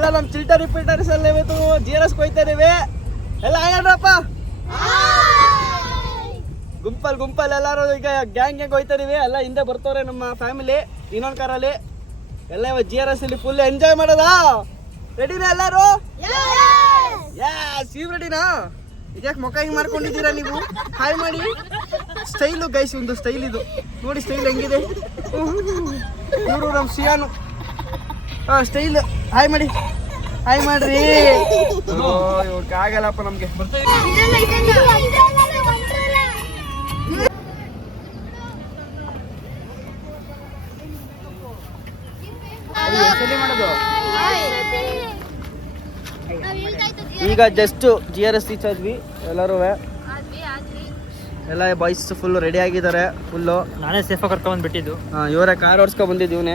ಎಲ್ಲ ನಮ್ಮ Chiltern repeaters ಎಲ್ಲ ಇವತ್ತು GRS ಕೊಯ್ತಾ ಇದೀವಿ. ಎಲ್ಲ ಆಯ್ರಪ್ಪ ಗುಂಪಲ್ ಎಲ್ಲಾರು ಈಗ ಗ್ಯಾಂಗ್ ಹೋಯ್ತಾ ಇದೀವಿ. ಎಲ್ಲ ಹಿಂದೆ ಬರ್ತವ್ರೆ ನಮ್ಮ ಫ್ಯಾಮಿಲಿ ಇನ್ನೊಂದು ಕಾರಲ್ಲಿ. ಎಲ್ಲ ಇವಾಗ GRS ಇಲ್ಲಿ ಫುಲ್ ಎಂಜಾಯ್ ಮಾಡೋದ. ರೆಡಿನಾ ಎಲ್ಲಾರು? ಯಸ್, ನೀವು ರೆಡಿನಾ? ಇದಕ್ಕೆ ಮುಖ ಹಿಂಗೆ ಮಾಡ್ಕೊಂಡಿದ್ದೀರಾ ನೀವು? ಹಾಯ್ ಮಾಡಿ. ಸ್ಟೈಲು ಗೈಸ್, ಒಂದು ಸ್ಟೈಲ್ ಇದು ನೋಡಿ, ಸ್ಟೈಲ್ ಹೆಂಗಿದೆ. ಇವರು ನಮ್ಮ ಸಿಯಾನು ಸ್ಟೈಲ್. ಹಾಯ್ ಮಾಡಿ, ಹಾಯ್ ಮಾಡ್ರಿ. ಇವ್ರಿಗೆ ಆಗಲ್ಲಪ್ಪ ನಮ್ಗೆ. ಈಗ ಜಸ್ಟ್ GRS ರೀಚ್ ಆದ್ವಿ ಎಲ್ಲರೂ. ಎಲ್ಲ ಬಾಯ್ಸ್ ಫುಲ್ ರೆಡಿ ಆಗಿದ್ದಾರೆ. ಫುಲ್ಲು ನಾನೇ ಸೇಫಾಗಿ ಕರ್ಕೊಂಡ್ ಬಿಟ್ಟಿದ್ದು. ಇವರೇ ಕಾರ್ ಓಡಿಸ್ಕೊಂಡ್ ಬಂದಿದ್ದು. ಇವನೇ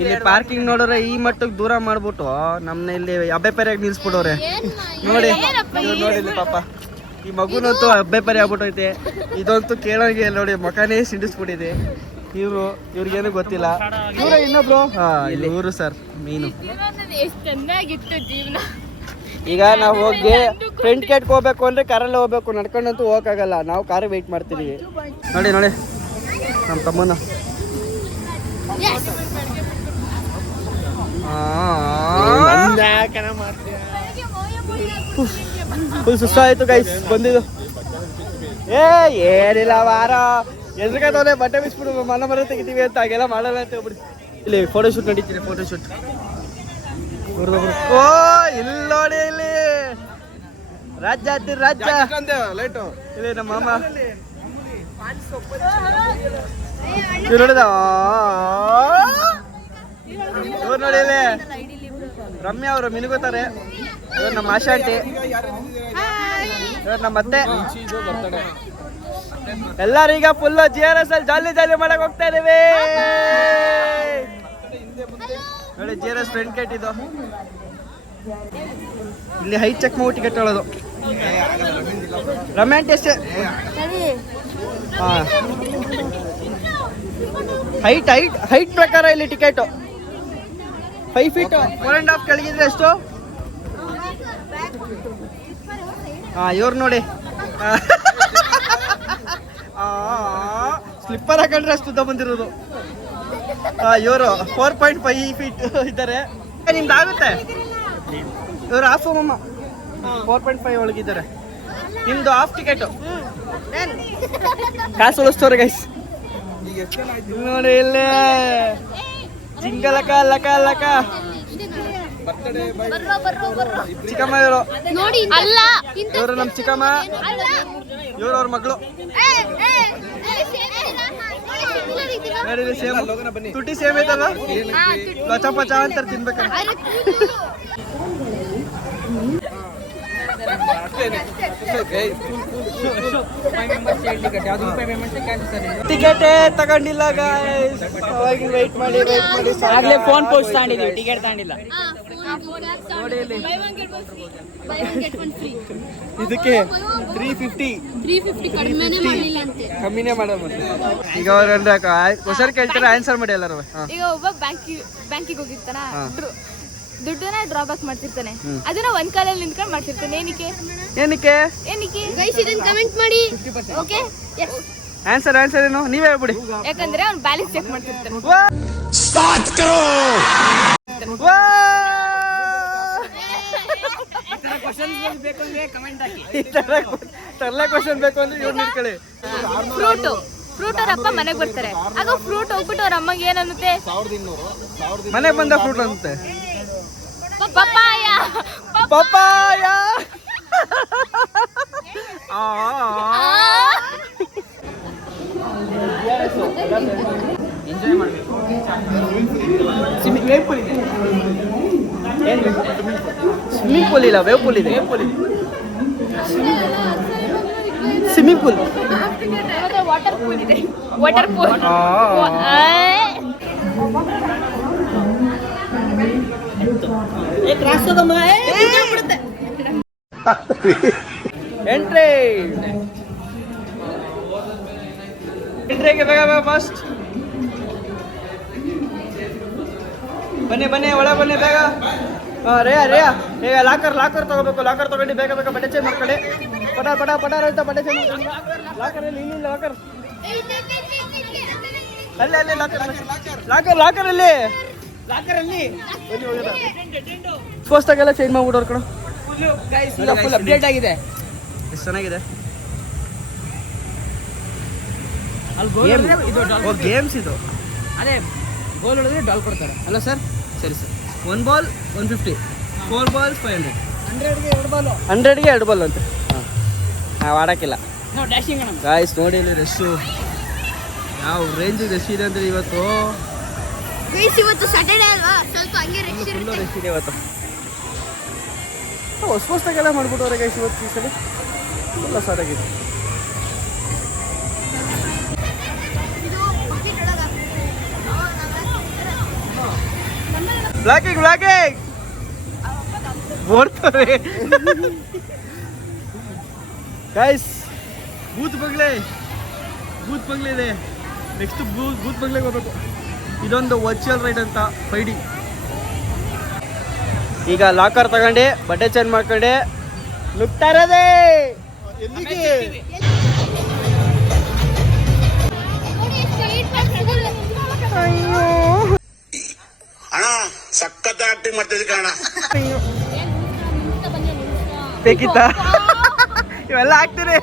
ಇಲ್ಲಿ ಪಾರ್ಕಿಂಗ್ ನೋಡಿದ್ರೆ ಈ ಮಟ್ಟಕ್ಕೆ ದೂರ ಮಾಡ್ಬಿಟ್ಟು ನಮ್ನ ಇಲ್ಲಿ ಅಬ್ಬೆಪೆರೆಯಾಗಿ ನಿಲ್ಸ್ಬಿಟ್ಟವ್ರೆ ನೋಡಿ. ನೋಡಿ ಇಲ್ಲಿ ಪಾಪ ಈ ಮಗುನಂತೂ ಅಬ್ಬೆಪೆರೆ ಆಗ್ಬಿಟ್ಟೈತೆ. ಇದಂತೂ ಕೇಳೋಂಗೆ ನೋಡಿ, ಮಕನೇ ಸಿಡಿಸ್ಬಿಟ್ಟಿದೆ. ಇವ್ರಿಗೇನು ಗೊತ್ತಿಲ್ಲ. ಇವರೇ ಇನ್ನೊಬ್ರು. ಇವರು ಸರ್ ಮೀನು. ಚೆನ್ನಾಗಿತ್ತು ಜೀವನ. ಈಗ ನಾವು ಹೋಗಿ ಫ್ರಂಟ್ ಗೇಟ್ಗೆ ಹೋಗ್ಬೇಕು ಅಂದ್ರೆ ಕಾರಲ್ಲೇ ಹೋಗ್ಬೇಕು, ನಡ್ಕೊಂಡಂತೂ ಹೋಗಕ್ಕಾಗಲ್ಲ. ನಾವು ಕಾರಿಗೆ ವೆಯ್ಟ್ ಮಾಡ್ತೀವಿ. ನೋಡಿ ನೋಡಿ ನಮ್ಮ ತಮ್ಮನ ಫುಲ್ ಸುಸ್ತಾಯ್ತು ಗೈಸ್ ಬಂದಿದ್ದು. ಏನಿಲ್ಲ ವಾರ ಎದ್ರಕತ್ತವನೆ ಬಟ್ಟೆ ಬಿಸ್ಬಿಡು ಮರ ತೆಗಿತೀವಿ ಅಂತ ಹಾಗೆಲ್ಲ ಮಾಡಲ್ಲ ಅಂತ ಹೇಳ್ಬಿಡಿ. ಇಲ್ಲಿ ಫೋಟೋಶೂಟ್ ನಡೀತೀನಿ. ಫೋಟೋಶೂಟ್ ಓ ಇಲ್ಲಿ ನೋಡಿ, ಇಲ್ಲಿ ರಾಜ್ಯ ಇಲ್ಲಿ ನಮ್ಮ ಮಾಮ ನೋಡಿದ. ಇವ್ರು ನೋಡಿ ಇಲ್ಲಿ ರಮ್ಯಾ ಅವರು ಮಿನುಗುತ್ತಾರೆ. ಇವ್ರು ನಮ್ಮ ಆಶಾ ಆಂಟಿ, ಇವ್ರು ನಮ್ಮ ಅತ್ತೆ. ಎಲ್ಲರೂ ಈಗ ಫುಲ್ GRS ಅಲ್ಲಿ ಜಾಲಿ ಮಾಡಕ್ ಹೋಗ್ತಾ ಇದೀವಿ ನೋಡಿ. GRS ಫ್ರಂಟ್ ಗೇಟ್ ಇದು. ಇಲ್ಲಿ ಹೈಟ್ ಚೆಕ್ ಮಾಡಿ ಟಿಕೆಟ್ ಹೇಳೋದು. ರಮ್ಯಾಂಟಿ ಅಷ್ಟೇ. ಹೈಟ್ ಪ್ರಕಾರ ಇಲ್ಲಿ ಟಿಕೆಟ್ 5 feet 4.5 ಕೆಳಗಿದ್ರೆ ಎಷ್ಟು? ಇವ್ರು ನೋಡಿ ಸ್ಲಿಪ್ಪರ್ ಹಾಕೊಂಡ್ರೆ ಅಷ್ಟು ಉದ್ದ ಬಂದಿರೋದು. ಇವರು 4.5 feet ಇದ್ದಾರೆ. ನಿಮ್ದು ಆಗುತ್ತೆ. ಇವರು ಹಾಫ್ ಮಮ್ಮ 4.5 ಒಳಗಿದ್ದಾರೆ. ನಿಮ್ದು ಹಾಫ್ ಟಿಕೆಟ್. ಕಾಸು ಉಳಿಸ್ತವ್ರೆ ಗೈಸ್. ನೋಡಿ ಇಲ್ಲೇ ಜಿಂಗಲಕ ಲಕ ಲಕ ಚಿಕ್ಕಮ್ಮ. ಇವರು ನಮ್ಮ ಚಿಕ್ಕಮ್ಮ, ಇವರು ಅವ್ರ ಮಗಳು. ತುಟಿ ಸೇಮ್ ಐತಲ್ಲ, ಲಚ ಪಚ ಅಂತಾರೆ ತಿನ್ಬೇಕಲ್ಲ. ಟಿಕೆಟೇ ತಗೊಂಡಿಲ್ಲ ಗಾಯ್ಸ್. ಅವಾಗ ವೆಯ್ಟ್ ಮಾಡಿ ಆಗ್ಲೇ ಫೋನ್ ಪೋಸ್ಟ್ ತಗೊಂಡಿದ್ವಿ, ಟಿಕೆಟ್ ತಗೊಂಡಿಲ್ಲ. ನೋಡಿ ಇಲ್ಲಿ ಇದಕ್ಕೆ 350 ಕಮ್ಮಿನೇ ಮಾಡೋದು. ಈಗ ಅವ್ರ ಕ್ವಶನ್ ಕೇಳ್ತಾರೆ, ಆನ್ಸರ್ ಮಾಡಿ ಎಲ್ಲರೂ. ಈಗ ಒಬ್ಬ ಬ್ಯಾಂಕಿಗೆ ಹೋಗಿರ್ತಾನ, ದುಡ್ಡನ್ನ ಡ್ರಾಬ್ಯಾಕ್ ಮಾಡ್ತಿರ್ತಾನೆ. ಅದನ್ನ ಒಂದ್ ಕಾಲಲ್ಲಿ ನಿಂತ್ಕೊಂಡು ಮಾಡ್ತಿರ್ತಾನೆ. ಏನಕ್ಕೆ ಗೈಸ್ ಇದನ್ನ ಕಮೆಂಟ್ ಮಾಡಿ. ಓಕೆ ಆನ್ಸರ್ ಏನು ನೀವೇ ಹೇಳ್ಬಿಡಿ. ಯಾಕಂದ್ರೆ ಅವ್ನು ಬ್ಯಾಲೆನ್ಸ್ ಚೆಕ್ ಮಾಡ್ತಿರ್ತಾನೆ. ಸ್ಟಾರ್ಟ್ ಕರೋ. ಕ್ವಶನ್ ಬೇಕು ಅಂದ್ರೆ ಇವ್ರು ನಿಂತ್ಕೊಳ್ಳಿ. ಫ್ರೂಟ್ ಅವ್ರ ಅಪ್ಪ ಮನೆಗೆ ಬರ್ತಾರೆ. ಆಗ ಫ್ರೂಟ್ ಹೋಗ್ಬಿಟ್ಟು ಅವ್ರ ಅಮ್ಮಗೆ ಏನನ್ನುತ್ತೆ? ಮನೆಗೆ ಬಂದ ಫ್ರೂಟ್ ಅನ್ನುತ್ತೆ ಪಪ್ಪಾಯ. ಎಂಜಾಯ್ ಮಾಡಬೇಕು. ಸ್ವಿಮ್ಮಿಂಗ್ ಪೂಲ್ ಇಲ್ಲ, ವೇವ್ ಪೂಲ್ ಇದೆ. ಸ್ವಿಮ್ಮಿಂಗ್ ಪೂಲ್, ವಾಟರ್ ಪೂಲ್ ಇದೆ. ವಾಟರ್ ಪೂಲ್ ಎಂಟ್ರಿಗೆ ಬೇಗ ಫಸ್ಟ್. ಬನ್ನಿ ಬನ್ನಿ ಒಳ ಬನ್ನಿ ಬೇಗ. ರೇಯಾ ಈಗ ಲಾಕರ್ ತಗೋಬೇಕು. ಲಾಕರ್ ತಗೊಂಡು ಬೇಗ ಬಟ್ಟೆ ಚೇಂಜ್ ಮಾಡ್ಕೊಳ್ಳಿ. ಪಟ ಅಂತ ಬಟ್ಟೆ ಚೇಂಜ್ ಮಾಡ್ಕೊಳ್ಳಿ. ಲಾಕರಲ್ಲಿ ಇಲ್ಲಿ ಲಾಕರ್ ಅಲ್ಲಿ ಲಾಕರಲ್ಲಿ ಪೋಸ್ಟಾಗೆಲ್ಲ ಚೇಂಜ್ ಮಾಡ್ಬಿಡೋರು ಕಣ. ಫುಲ್ ಅಪ್ಡೇಟ್ ಆಗಿದೆ. ಎಷ್ಟು ಚೆನ್ನಾಗಿದೆ. ಗೇಮ್ಸ್ ಇದು. ಅದೇ ಗೋಲ್ ಹೊಡೆದ್ರೆ ಡಾಲ್ ಕೊಡ್ತಾರೆ ಅಲ್ಲ ಸರ್? ಸರಿ ಸರ್. 1 ball 150, 4 balls 500. 100ಗೆ 2 ಬಾಲ್ ಅಂತ. ನಾವು ಆಡೋಕ್ಕಿಲ್ಲ ನಾವು ಡ್ಯಾಶಿಂಗ್ ಅಣ್ಣ. ಗಾಯ್ಸ್ ನೋಡಿ ಇಲ್ಲಿ ರಶ್ಶು ಯಾವ ರೇಂಜ್ ರಶ್ ಇದೆ ಅಂದರೆ ಇವತ್ತು. ಇವತ್ತು ಸ್ಯಾಟರ್ಡೇ ಅಲ್ವಾ, ಸ್ವಲ್ಪ ಹಂಗೆ ಫುಲ್ಲು ರಶ್ ಇದೆ ಇವತ್ತು. ಹೊಸದಾಗೆಲ್ಲ ಮಾಡ್ಬಿಟ್ಟವ್ರೆ ಗೈಸ್ ಇವತ್ತು. ಈ ಸಲ ಫುಲ್ಲ ಸಾರಾಗಿದೆ. ಬ್ಲಾಕಿಂಗ್ ಓಡ್ತಾರೆ ಗೈಸ್. ಬೂತ್ ಬಂಗ್ಲೆ ಇದೆ. ನೆಕ್ಸ್ಟ್ ಬೂತ್ ಬಂಗ್ಲೆಗೆ ಹೋಗ್ಬೇಕು. ಇದೊಂದು ವರ್ಚುವಲ್ ರೈಡ್ ಅಂತ 5D. ಈಗ ಲಾಕರ್ ತಗೊಂಡು ಬಟ್ಟೆ ಚೇಂಜ್ ಮಾಡ್ಕೊಂಡು ನುಗ್ತಾ ಇರೋದೇ ಎಲ್ಲಿಗೆ. ಅಣ್ಣ ಸಖತ್ ಆಕ್ಟಿಂಗ್ ಮಾಡ್ತಿದ್ದೆ ಕಣ. ಬೇಕಿತ್ತ ಇವೆಲ್ಲ ಹಾಕ್ತೀರಿ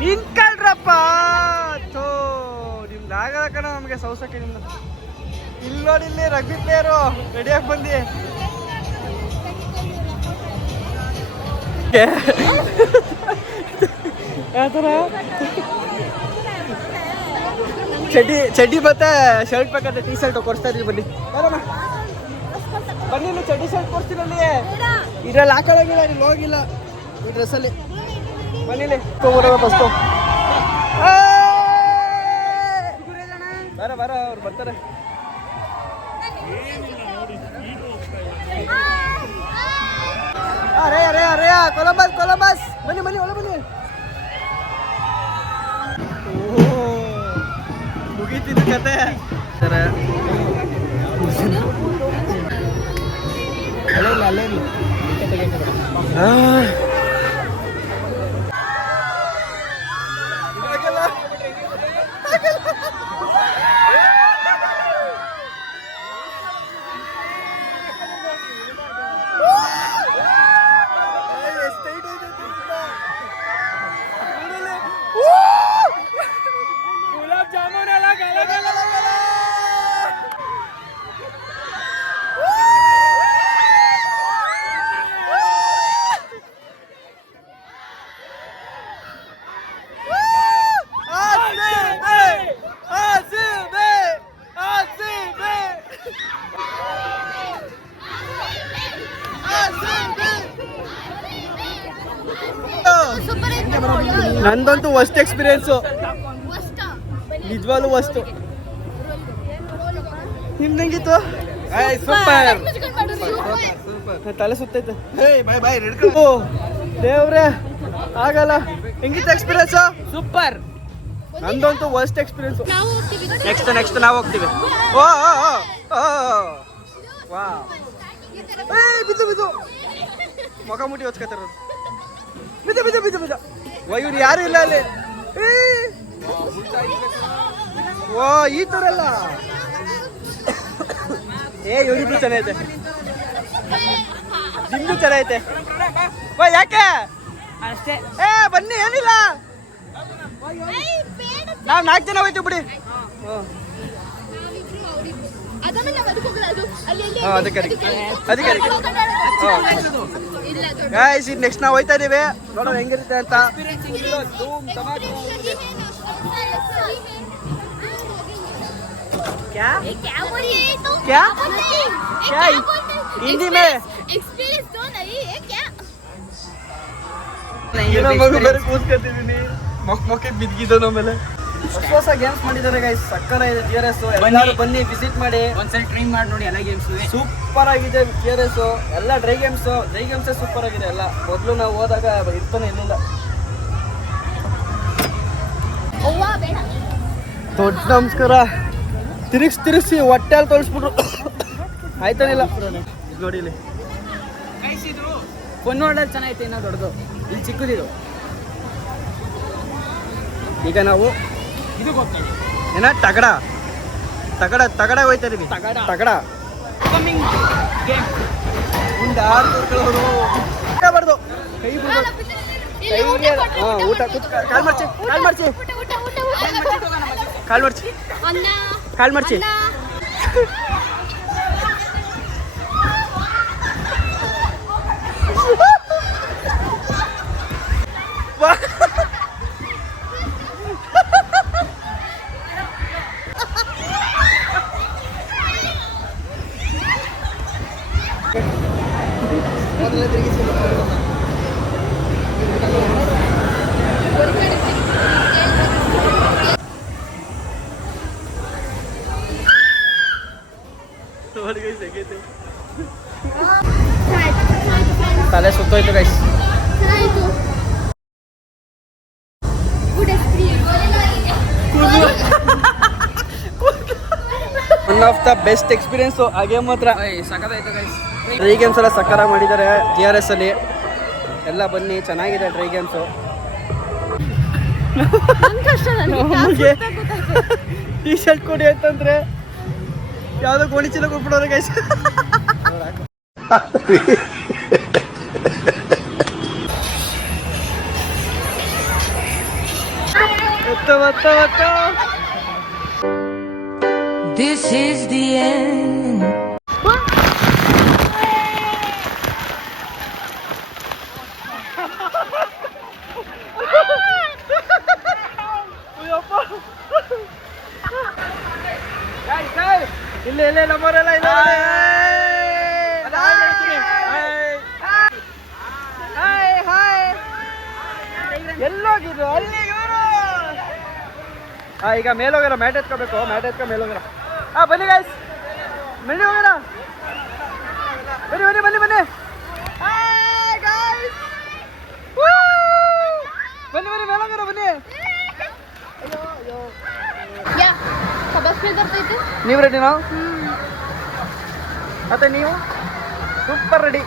ನಿಂತ್ಕೊಳ್ರಪ್ಪ. ಥೋ ನಿಮ್ದು ಆಗಲ್ಲ ಕಣ ನಮಗೆ ಸೌಸಕ್ಕೆ. ನಿಮ್ದು ಇಲ್ಲಿ ನೋಡಿ, ಇಲ್ಲಿ ರಗ್ಬಿ ಪ್ಲೇಯರು ರೆಡಿಯಾಗಿ ಬಂದು ಯಾವ ಥರ ಚಡ್ಡಿ ಮತ್ತೆ ಶರ್ಟ್ ಬೇಕಂತ ಟೀ ಶರ್ಟ್ ಕೊಡಿಸ್ತಾ ಇದೀವಿ. ಬನ್ನಿ ಇಲ್ಲಿ ಚಡ್ಡಿ ಶರ್ಟ್ ಕೊಡ್ತೀರಲ್ಲಿ. ಇದ್ರಲ್ಲಿ ಹಾಕೊಳ್ಳೋಗಿಲ್ಲ, ಇಲ್ಲಿ ಹೋಗಿಲ್ಲ ಈ ಡ್ರೆಸ್ಸಲ್ಲಿ. ಬನ್ನಿಲಿ ತಗೋಬರ ಫಸ್ಟು. ಬರ ಅವ್ರು ಬರ್ತಾರೆ. ಅರೇ ಕೊಲಂಬಸ್ ಬನ್ನಿ ಒಳ ಬನ್ನಿ. ಮುಗೀತಿದ್ದು ಕತೆ ಸರ. ಅಲ್ಲೇ ಇಲ್ಲ. ನಂದಂತೂ ವರ್ಸ್ಟ್ ಎಕ್ಸ್ಪೀರಿಯನ್ಸು, ನಿಜವಾಗ್ಲೂ ವರ್ಸ್ಟ್. ನಿಮ್ದಂಗಿತ್ತು? ಸೂಪರ್. ತಲೆ ಸುತ್ತೈತೆ. ದೇವ್ರೆ ಆಗಲ್ಲ. ಹೆಂಗಿತ್ತು ಎಕ್ಸ್ಪೀರಿಯನ್ಸು? ಸೂಪರ್. ನಂದಂತೂ ವರ್ಸ್ಟ್ ಎಕ್ಸ್ಪೀರಿಯನ್ಸು. ನೆಕ್ಸ್ಟ್ ನಾವು ಹೋಗ್ತೀವಿ. ಬಿದ್ದು ಮುಖ ಮುಟ್ಟಿ ಹೊಚ್ಕೋತಾರ. ಬಿದ್ದು ಇವ್ರು ಯಾರು ಇಲ್ಲ ಅಲ್ಲಿ. ಓ ಈ ಥರ ಎಲ್ಲ. ಇವ್ರಿಬ್ರು ಚೆನ್ನಾಗೈತೆ, ನಿಮ್ದು ಚೆನ್ನಾಗೈತೆ. ಯಾಕೆ ಅಷ್ಟೇ. ಬನ್ನಿ, ಏನಿಲ್ಲ. ನಾವು 4 ಜನ ಹೋಯ್ತೀವಿ ಬಿಡಿ. ಗೈಸ್ ನೆಕ್ಸ್ಟ್ ನಾವು ಹೋಯ್ತಾ ಇದೀವಿ, ನೋಡೋಣ ಹೆಂಗಿರುತ್ತೆ ಅಂತ. ಹಿಂದಿ ಮೇ ಕೂತ್ಕೊತಿದೀನಿ. ಮೊಕ್ಕೆ ಬಿದ್ದಿದ್ದು ನಮ್ಮೇಲೆ. ಹೊಸ ಗೇಮ್ಸ್ ಮಾಡಿದ್ದಾರೆ ಗೈಸ್, ಸಕ್ಕರ ಇದೆ. TRS ಎಲ್ಲರೂ ಬನ್ನಿ ವಿಸಿಟ್ ಮಾಡಿ, ಒಂದ್ಸಲ ಟ್ರೈ ಮಾಡಿ ನೋಡಿ. ಎಲ್ಲ ಗೇಮ್ಸ್ ಸೂಪರ್ ಆಗಿದೆ. TRS ಎಲ್ಲ ಡ್ರೈ ಗೇಮ್ಸೇ ಸೂಪರ್ ಆಗಿದೆ ಎಲ್ಲ. ಮೊದಲು ನಾವು ಹೋದಾಗ ಇರ್ತಾನೆ ಇರಲಿಲ್ಲ. ದೊಡ್ಡ ನಮಸ್ಕಾರ. ತಿರುಗಿಸಿ ಹೊಟ್ಟೆಲ್ ತೊಳ್ಸ್ಬಿಟ್ರು. ಆಯ್ತಾನಿಲ್ಲ ನೋಡಿ ಇಲ್ಲಿ ಗೈಸ್ ಇದು ಹೊನ್ನೋಡಲ್ಲಿ ಚೆನ್ನಾಗೈತೆ ಇನ್ನೂ ದೊಡ್ಡದು, ಇಲ್ಲಿ ಚಿಕ್ಕದಿದು. ಈಗ ನಾವು ಇದು ಹೋಗ್ತಾ ಏನ ತಗಡ ಹೋಯ್ತಾ ಇದೀವಿ. ತಗಡ ಕಮಿಂಗ್ ಗೇಮ್. ಮುಂದೆ ಆರು ಕೂತ್ಕೊಳ್ಳೋರು ಬಾರ್ದು ಕೈ ಬಿಡ್ಬಾರ್ದು. ಊಟ ಕಾಲ್ ಮರ್ಚಿ ತಲೆ ಸುತ್ತೋಯ್ತು guys. One of the best experience ಆ ಗೇಮ್ ಮಾತ್ರ. ಸಖತ್ತಾಯ್ತು ಗೈಸ್. ಟ್ರೈ ಗೇಮ್ಸ್ ಎಲ್ಲ ಸಕ್ಕತ್ತಾಗಿ ಮಾಡಿದ್ದಾರೆ GRS ಅಲ್ಲಿ. ಎಲ್ಲ ಬನ್ನಿ, ಚೆನ್ನಾಗಿದೆ ಟ್ರೈ ಗೇಮ್ಸು. ನಮಗೆ ಟೀ ಶರ್ಟ್ ಕೊಡಿ ಅಂತಂದ್ರೆ ಯಾವುದೋ ಗೋಣಿ ಚೀಲ ಕೊಟ್ಬಿಡೋರು guys. This is the end. ಇಲ್ಲ ನಮ್ಮವರೆಲ್ಲ ಇದ್ದಾರೆ. ಎಲ್ಲೋಗಿದ್ರು ಅಲ್ಲಿ ಇವರು. ಈಗ ಮೇಲೋಗ್ಯಾರ, ಮ್ಯಾಟ್ ಎತ್ಕೋಬೇಕು. ಮೇಲೋಗ್ಯಾರ. ಬನ್ನಿ ಗೈಸ್, ಬನ್ನಿ ಹೋಗೋಣ. ಬನ್ನಿ ಬನ್ನಿ ಬನ್ನಿ ಮೇಲೋಗ್ಯಾರ ಬನ್ನಿ. ನೀವು ರೆಡಿ? ನಾವು ಮತ್ತೆ ನೀವು ಸೂಪರ್ ರೆಡಿ.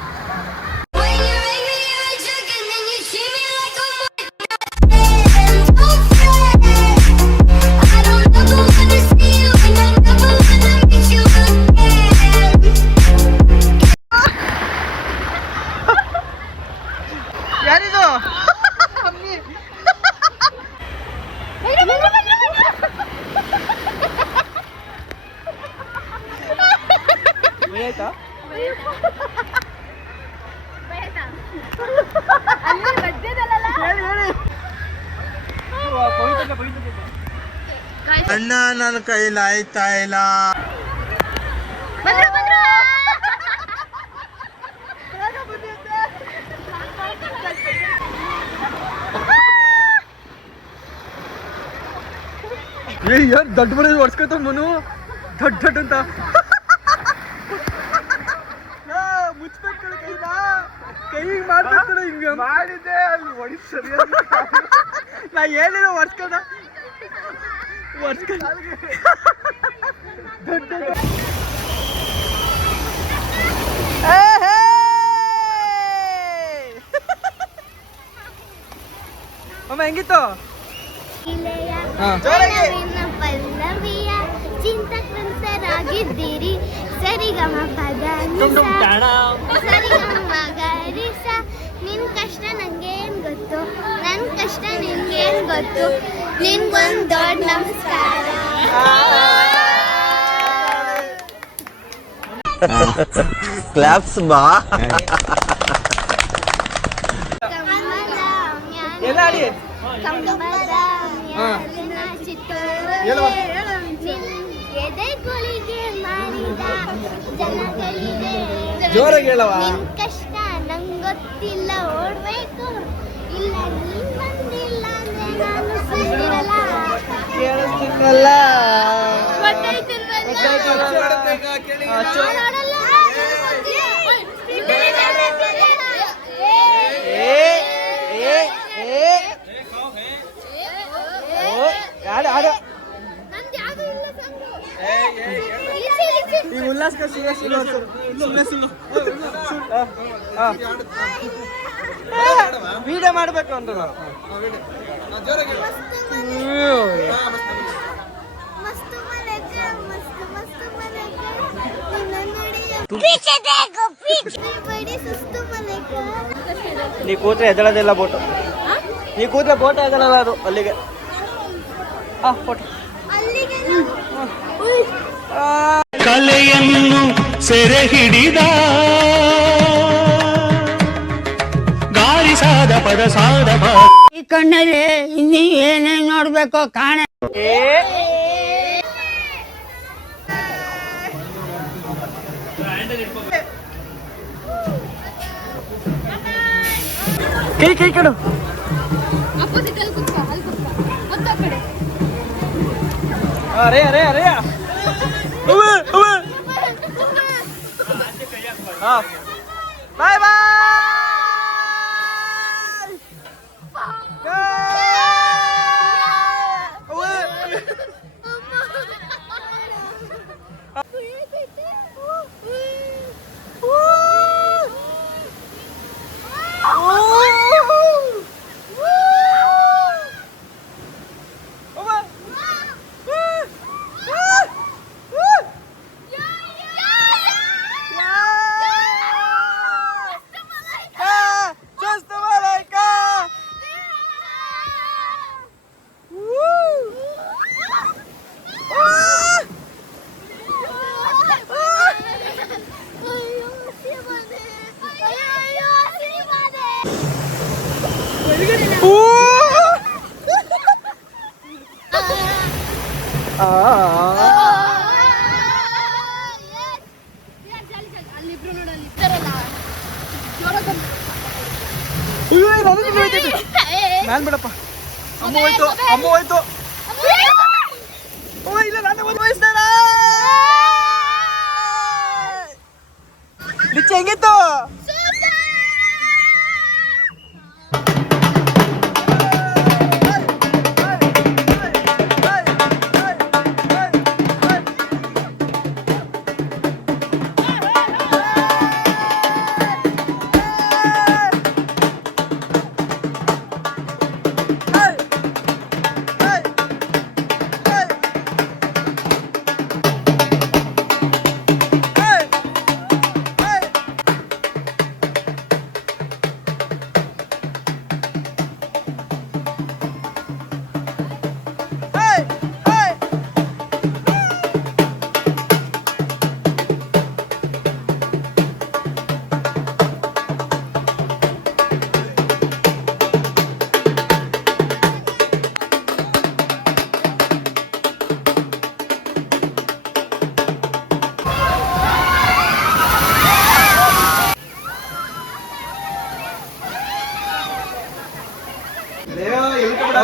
ಯಾರಿದು? ಆಯ್ತಾ? ಅಣ್ಣ ನನ್ನ ಕೈಲಿ ಆಯ್ತಾ ಇಲ್ಲ. ಯಾರು ದೊಡ್ಡ ಮನೆ ಒಡ್ಸ್ಕೊತ ಮನು ದೊಡ್ಡ ಅಂತ ಮುಚ್ಬೇಕು ಕೈ ಮಾಡ್ಬೇಕು. ಹಿಂಗ ಮಾಡಿದ್ದೆ ಅಲ್ಲಿ ಹೊಡಿ ಸರಿಯಾಗಿ. ನಾ ಏನಿಲ್ಲ ಒಡ್ಸ್ಕೊಂಡ ಅಮ್ಮ ಹೆಂಗಿತ್ತು? ಪಲ್ಲವಿಯ ಚಿಂತಕರಾಗಿದ್ದೀರಿ. ಸರಿಗಮ ಪದ ಸರಿಗಮ ಗರಿಸ. ನಿನ್ ಕಷ್ಟ ನಂಗೇನ್ ಗೊತ್ತು, ನನ್ ಕಷ್ಟ ನಿನ್ಗೇನ್ ಗೊತ್ತು. ನಿನ್ಗೊಂದ್ ದೊಡ್ಡ ನಮಸ್ಕಾರ. ಕ್ಲಾಪ್ಸ್ ಬಾ. ಜೋರಾಗಿ ಹೇಳವ. ಕಷ್ಟ ನಂಗೆ ಗೊತ್ತಿಲ್ಲ, ಓಡ್ಬೇಕು. ಇಲ್ಲ ನೀನ್ ಬಂದಿಲ್ಲ ಅಂದ್ರೆ ನಾನು ಸುಳ್ಳಿರಲ್ಲ. ಕೇಳಿಸ್ತಿಲ್ಲ. ವಿಡಿಯೋ ಮಾಡ್ಬೇಕು ಅಂತ ನಾವು. ನೀ ಕೂತ್ರೆ ಎದಳೋದಿಲ್ಲ ಬೋಟು, ನೀ ಕೂತ್ರೆ ಬೋಟ್ ಆಗಲ್ಲ ಅದು ಅಲ್ಲಿಗೆ. ಫೋಟೋ ಕಲೆಯನ್ನು ಸೆರೆ ಹಿಡಿದ ಗಾರಿಸಾದ ಪದ ಸಾದ ಈ ಕಣ್ಣಲ್ಲಿ ಇನ್ನೀ ಏನೇನ್ ನೋಡ್ಬೇಕೋ ಕಾಣ. ಕೈ ಕೈ ಕಡು ಅರೆ ಅರೆ ಅರೆ ಬಾಯ್ ಬಾಯ್. ನಾನ್ ಬಿಡಪ್ಪ, ಅಮ್ಮ ಹೋಯ್ತು, ಅಮ್ಮ ಹೋಯ್ತು. ಇಲ್ಲ ನಾನು ವಹಿಸ್ತಾರ ಲಿಚ್ಚ ಹೆಂಗಿತ್ತು?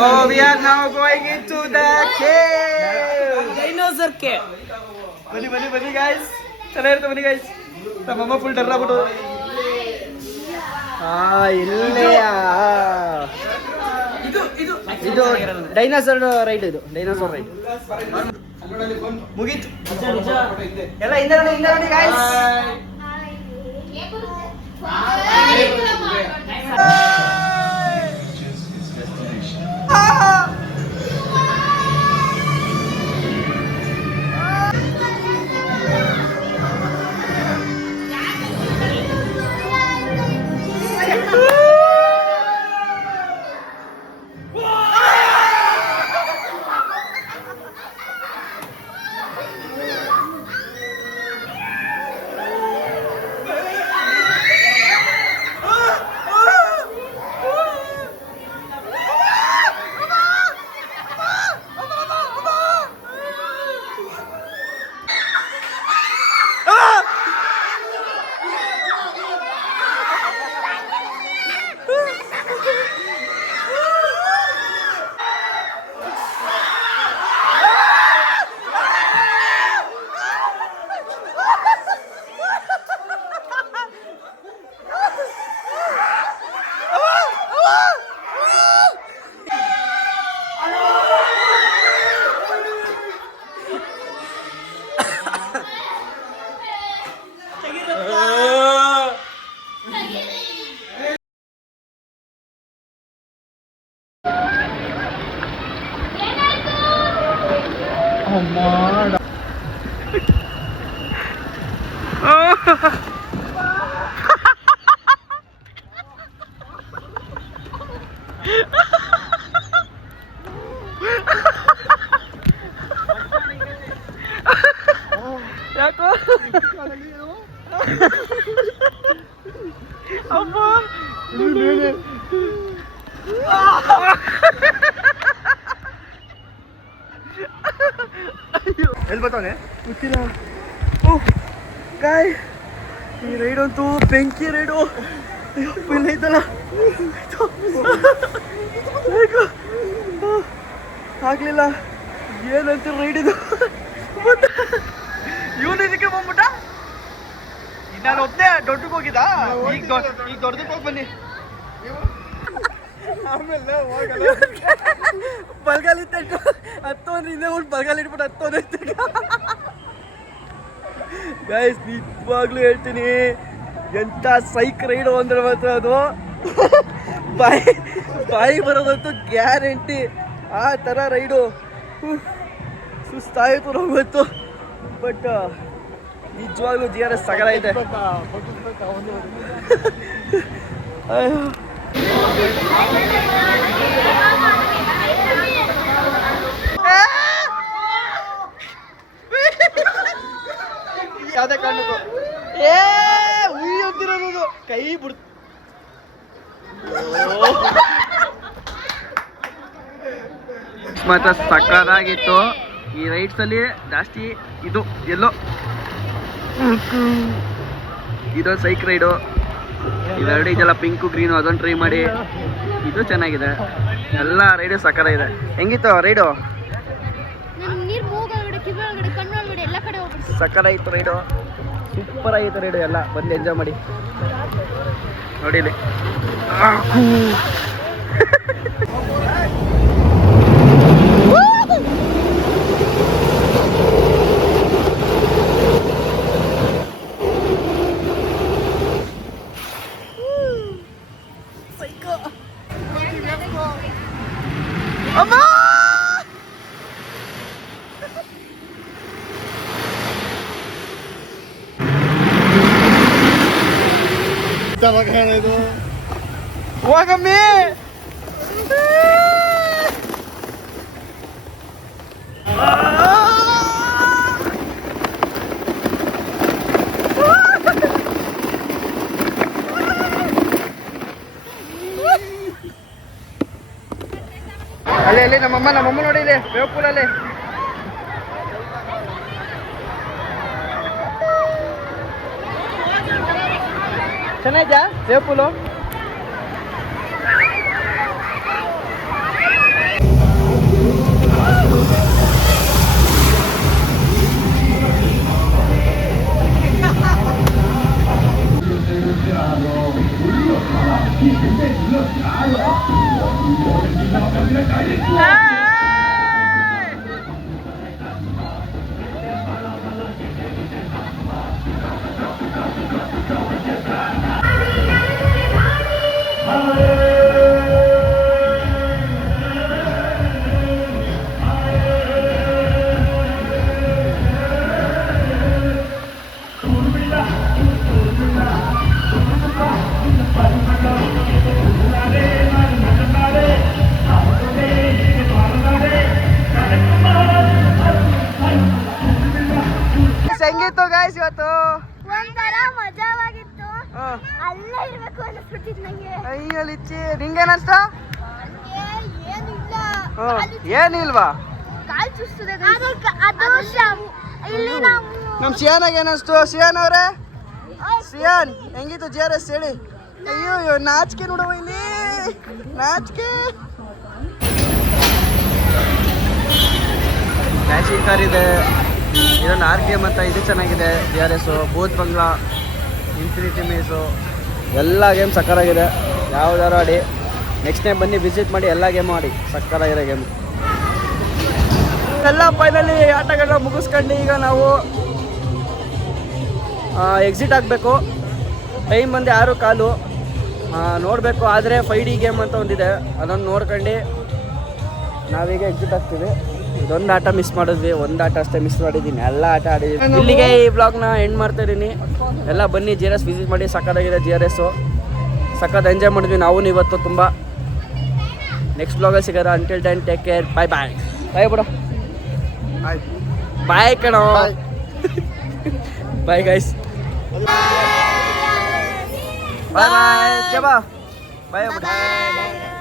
Oh, we are now going into the cave. Dinosaur cave. ಬನ್ನಿ ಬನ್ನಿ ಬನ್ನಿ ಗಾಯ್ಸ್, ಚೆನ್ನಾಗಿರುತ್ತೆ ಬನ್ನಿ ಗಾಯ್ಸ್. ನಮ್ಮಮ್ಮ ಫುಲ್ ಡರ್ ಆಗ್ಬಿಟ್ಟು ಇಲ್ಲಯ್ಯ. ಇದು ಡೈನಾಸೋರ್ ರೈಡ್, ಇದು ಡೈನಾಸೋರ್ ರೈಡ್ ಮುಗೀತು ಎಲ್ಲ. ಹಿಂದೆ ನೋಡಿ, ಹಿಂದೆ ನೋಡಿ ಗಾಯ್ಸ್. ಯಾಕೋ ಅಮ್ಮ ಎಲ್ಲಿ ಬರ್ತಾನೆ ಗೊತ್ತಿಲ್ಲ. ಓಹ್ ಗಾಯ್, ಈ ರೈಡ್ ಅಂತೂ ಬೆಂಕಿ ರೈಡು. ಇಲ್ಲ ಐತಲ್ಲ ಆಗ್ಲಿಲ್ಲ. ಏನಂತ ರೈಡ್ ಇದು. ಇವನು ಇದಕ್ಕೆ ಬಂದ್ಬಿಟ್ಟ. ನಾನು ಒಬ್ಬನೇ ದೊಡ್ಡಕ್ಕೆ ಹೋಗಿದ್ದ. ಈಗ ದೊಡ್ಡಕ್ಕೆ ಹೋಗಿ ಬನ್ನಿ. ಆಮೇಲೆ ಬಲ್ಗಾಲಿತ್ತು ಹತ್ತೋದ್ರಿಂದ ಒಂದು ಬಲ್ಗಾಲ್ ಇಟ್ಬಿಟ್ಟು ಹತ್ತೋದೈತೆ. ಗೈಸ್ ನಿಜವಾಗ್ಲೂ ಹೇಳ್ತೀನಿ, ಎಂಥ ಸೈಕ್ ರೈಡು ಅಂದ್ರೆ ಮಾತ್ರ ಅದು ಬಾಯಿ ಬರೋದಂತೂ ಗ್ಯಾರಂಟಿ. ಆ ಥರ ರೈಡು ಸುಸ್ತಾಯಿತು ನಮಗಂತೂ. ಬಟ್ ನಿಜವಾಗ್ಲೂ GRS ಸಗಲ ಇದೆ. ಯಾವುದೇ ಕಾರಣಕ್ಕೂ ಉಯ್ಯೊತ್ತಿರೋದು ಕೈ ಬಿಡ್. ಮಾತ್ರ ಸಕ್ಕದಾಗಿತ್ತು. ಈ ರೈಡ್ಸ್ ಅಲ್ಲಿ ಜಾಸ್ತಿ ಇದು ಎಲ್ಲೋ ಇದೊಂದು ಸೈಕ್ ರೈಡು. ಇವೆರಡು ಇದೆಲ್ಲ ಪಿಂಕು ಗ್ರೀನು, ಅದೊಂದು ಟ್ರೈ ಮಾಡಿ. ಇದು ಚೆನ್ನಾಗಿದೆ. ಎಲ್ಲ ರೈಡು ಸಕ್ಕದಾಗಿದೆ. ಹೆಂಗಿತ್ತು ರೈಡು? ಸಕ್ಕದಾಗಿತ್ತು ರೈಡು. ಸೂಪರ್ ಆಗಿತ್ತು ರೈಡು. ಎಲ್ಲ ಬಂದು ಎಂಜಾಯ್ ಮಾಡಿ ನೋಡಿಲಿ. ಅಮ್ಮ ಇದು ಹೋಗಮ್ಮಿ. ಅಲ್ಲಿ ನಮ್ಮಮ್ಮ ನೋಡಿದೆ ಬೇವಪುರಲ್ಲಿ. ಚೆನ್ನಾಯ್ತಾ ಬೇವಪುಲು? ಹೆಂಗಿತ್ತು ಗಾಯ್ಸ್ ಇವತ್ತು? ಒಂಥರ ಮಜವಾಗಿತ್ತು. ಅಲ್ಲೇ ಇರ್ಬೇಕು ಅನಿಸ್ಬಿಟ್ಟಿತ್ತು ನಂಗೆ. ಅಯ್ಯೋ ಲಿಚ್ಚಿ, ನಿಂಗೇನನ್ಸ್ತು? ಏನಿಲ್ವಾ? ಕಾಲ್ ಚುಸ್ತದೆ. ಇಲ್ಲಿ ನಾವು ನಮ್ ಸಿಯಾನಾಗ ಏನನ್ಸ್ತು? ಸಿಯಾನ್ ಅವರೇ, ಸಿಯಾನ್ ಹೆಂಗಿತ್ತು GRS ಹೇಳಿ? ಅಯ್ಯೋ ನಾಚಿಕೆ ನೋಡುವ ಇಲ್ಲಿ, ನಾಚಿಕೆ. ಮ್ಯಾಚಿಂಗ್ ಕಾರ್ ಇದೆ, ಇದೊಂದು RKM ಅಂತ, ಇದು ಚೆನ್ನಾಗಿದೆ. GRS, ಭೂತ್ ಬಂಗ್ಲಾ, ಇನ್ಫಿನಿಟಿ ಮೇಸು, ಎಲ್ಲ ಗೇಮ್ ಸಕ್ಕತ್ತಾಗಿದೆ. ಯಾವ್ದಾರು ಆಡಿ. ನೆಕ್ಸ್ಟ್ ಟೈಮ್ ಬನ್ನಿ ವಿಸಿಟ್ ಮಾಡಿ, ಎಲ್ಲ ಗೇಮ್ ಆಡಿ. ಸಕ್ಕತ್ತಾಗಿರೋ ಗೇಮ್. ಎಲ್ಲ ಫೈನಲಿ ಆಟಗಳನ್ನ ಮುಗಿಸ್ಕೊಂಡು ಈಗ ನಾವು ಎಕ್ಸಿಟ್ ಆಗಬೇಕು. ಟೈಮ್ ಬಂದು 6:15 ನೋಡಬೇಕು. ಆದರೆ 5D ಗೇಮ್ ಅಂತ ಒಂದಿದೆ, ಅದನ್ನು ನೋಡ್ಕೊಂಡು ನಾವೀಗ ಎಕ್ಸಿಟ್ ಆಗ್ತೀವಿ. ಇದೊಂದು ಆಟ ಮಿಸ್ ಮಾಡಿದ್ವಿ, ಒಂದು ಆಟ ಅಷ್ಟೇ ಮಿಸ್ ಮಾಡಿದ್ದೀನಿ, ಎಲ್ಲ ಆಟ ಆಡಿದ್ದೀನಿ. ಇಲ್ಲಿಗೆ ಈ ಬ್ಲಾಗ್ನ ಎಂಡ್ ಮಾಡ್ತಾ ಇದ್ದೀನಿ. ಎಲ್ಲ ಬನ್ನಿ GRS ವಿಸಿಟ್ ಮಾಡಿ, ಸಕ್ಕತ್ತಾಗಿದೆ GRSಸು, ಸಕ್ಕತ್ ಎಂಜಾಯ್ ಮಾಡಿದ್ವಿ ನಾವು ಇವತ್ತು ತುಂಬ. ನೆಕ್ಸ್ಟ್ ಬ್ಲಾಗಲ್ಲಿ ಸಿಗೋಣ. ಅಂಟಿಲ್ ದೆನ್ ಟೇಕ್ ಕೇರ್, ಬಾಯ್ ಬಾಯ್. ಬಾಯ್ ಬಿಡು, ಬಾಯ್ ಕಣೋ, ಬಾಯ್ ಗೈಸ್, ಬಾಯ್ ಬಾಯ್. ಬಾಯ್ ಬಾಯ್.